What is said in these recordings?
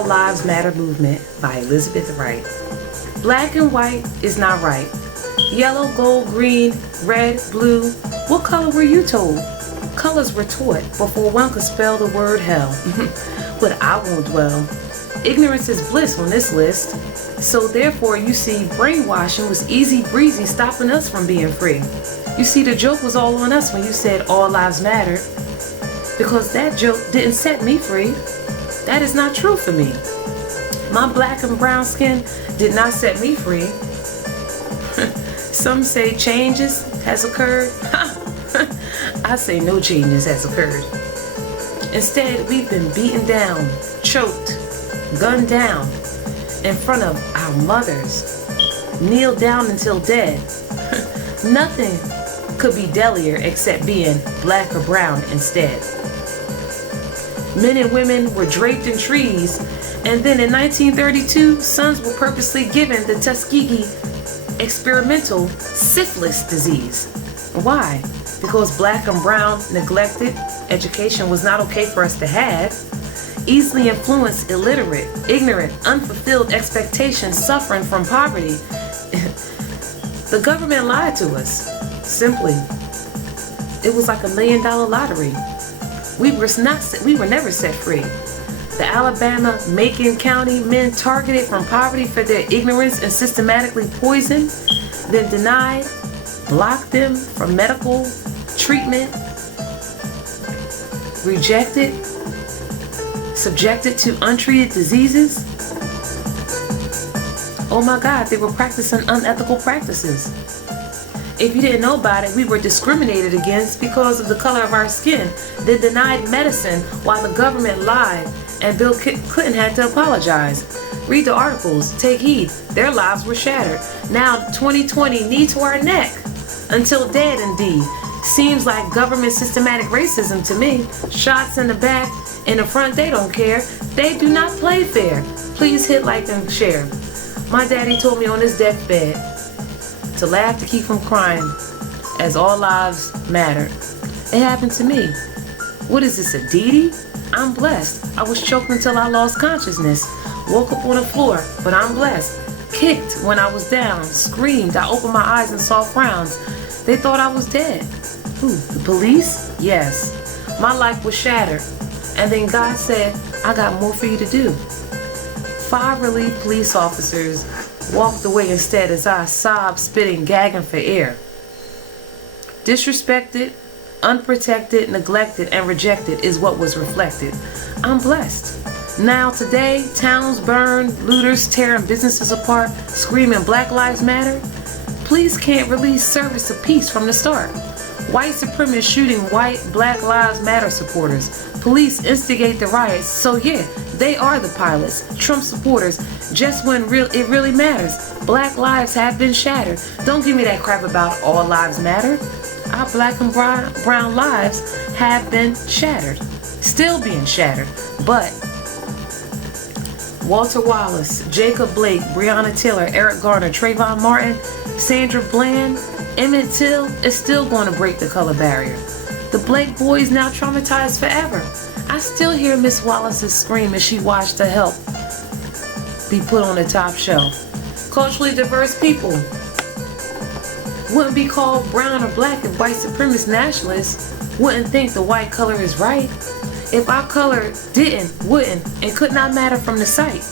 All Lives Matter movement by Elizabeth Wright. Black and white is not right. Yellow, gold, green, red, blue. What color were you told? Colors were taught before one could spell the word hell. But I won't dwell. Ignorance is bliss on this list. So therefore, you see, brainwashing was easy breezy, stopping us from being free. You see, the joke was all on us when you said all lives matter, because that joke didn't set me free. That is not true for me. My black and brown skin did not set me free. Some say changes has occurred. I say no changes has occurred. Instead, we've been beaten down, choked, gunned down in front of our mothers, kneeled down until dead. Nothing could be deadlier except being black or brown instead. Men and women were draped in trees, and then in 1932, sons were purposely given the Tuskegee experimental syphilis disease. Why? Because black and brown neglected, education was not okay for us to have. Easily influenced, illiterate, ignorant, unfulfilled expectations, suffering from poverty. The government lied to us. Simply, it was like $1 million lottery. We were never set free. The Alabama, Macon County men targeted from poverty for their ignorance and systematically poisoned, then denied, blocked them from medical treatment, rejected, subjected to untreated diseases. Oh my God, they were practicing unethical practices. If you didn't know about it, we were discriminated against because of the color of our skin. They denied medicine while the government lied, and Bill Clinton had to apologize. Read the articles, take heed, their lives were shattered. Now 2020, knee to our neck, until dead indeed. Seems like government systematic racism to me. Shots in the back, in the front, they don't care. They do not play fair. Please hit like and share. My daddy told me on his deathbed to laugh to keep from crying, as all lives matter. It happened to me. What is this, a deity? I'm blessed. I was choked until I lost consciousness. Woke up on the floor, but I'm blessed. Kicked when I was down, screamed. I opened my eyes and saw frowns. They thought I was dead. Who, the police? Yes. My life was shattered. And then God said, I got more for you to do. 5 relief police officers walked away instead as I sobbed, spitting, gagging for air. Disrespected, unprotected, neglected, and rejected is what was reflected. I'm blessed. Now today, towns burned, looters tearing businesses apart, screaming Black Lives Matter. Police can't release service of peace from the start. White supremacists shooting white Black Lives Matter supporters. Police instigate the riots, so yeah, they are the pilots, Trump supporters, just when it really matters. Black lives have been shattered. Don't give me that crap about all lives matter. Our black and brown lives have been shattered, still being shattered. But Walter Wallace, Jacob Blake, Breonna Taylor, Eric Garner, Trayvon Martin, Sandra Bland, Emmett Till is still going to break the color barrier. The Blake boys now traumatized forever. I still hear Miss Wallace's scream as she watched the help be put on the top shelf. Culturally diverse people wouldn't be called brown or black if white supremacist nationalists wouldn't think the white color is right. If our color didn't, wouldn't, and could not matter from the sight.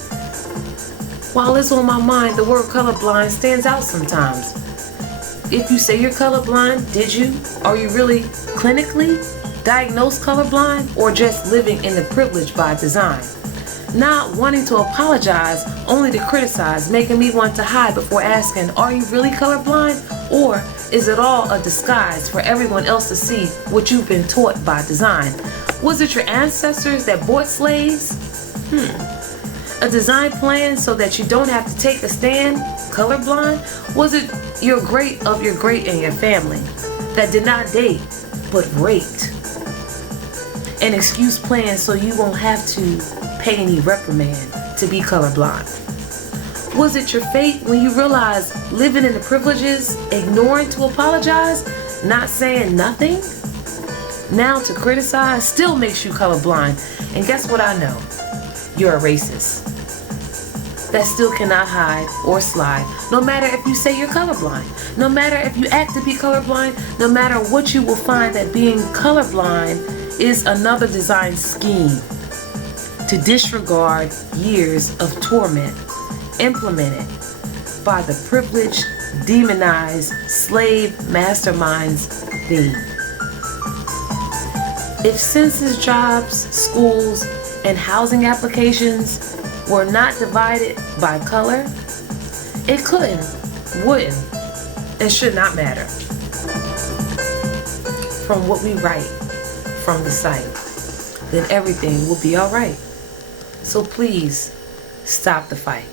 While it's on my mind, the word colorblind stands out sometimes. If you say you're colorblind, did you? Are you really clinically diagnosed colorblind, or just living in the privilege by design? Not wanting to apologize, only to criticize, making me want to hide before asking, are you really colorblind? Or is it all a disguise for everyone else to see what you've been taught by design? Was it your ancestors that bought slaves? A design plan so that you don't have to take a stand, colorblind? Was it your great of your great and your family that did not date but raped? An excuse plan so you won't have to pay any reprimand to be colorblind? Was it your fate when you realized living in the privileges, ignoring to apologize, not saying nothing? Now to criticize still makes you colorblind. And guess what I know? you're a racist. That still cannot hide or slide, no matter if you say you're colorblind, no matter if you act to be colorblind, no matter what, you will find that being colorblind is another design scheme to disregard years of torment implemented by the privileged, demonized, slave masterminds theme. If census jobs, schools, and housing applications were not divided by color, it couldn't, wouldn't, and should not matter. From what we write from the site, then everything will be all right. So please, stop the fight.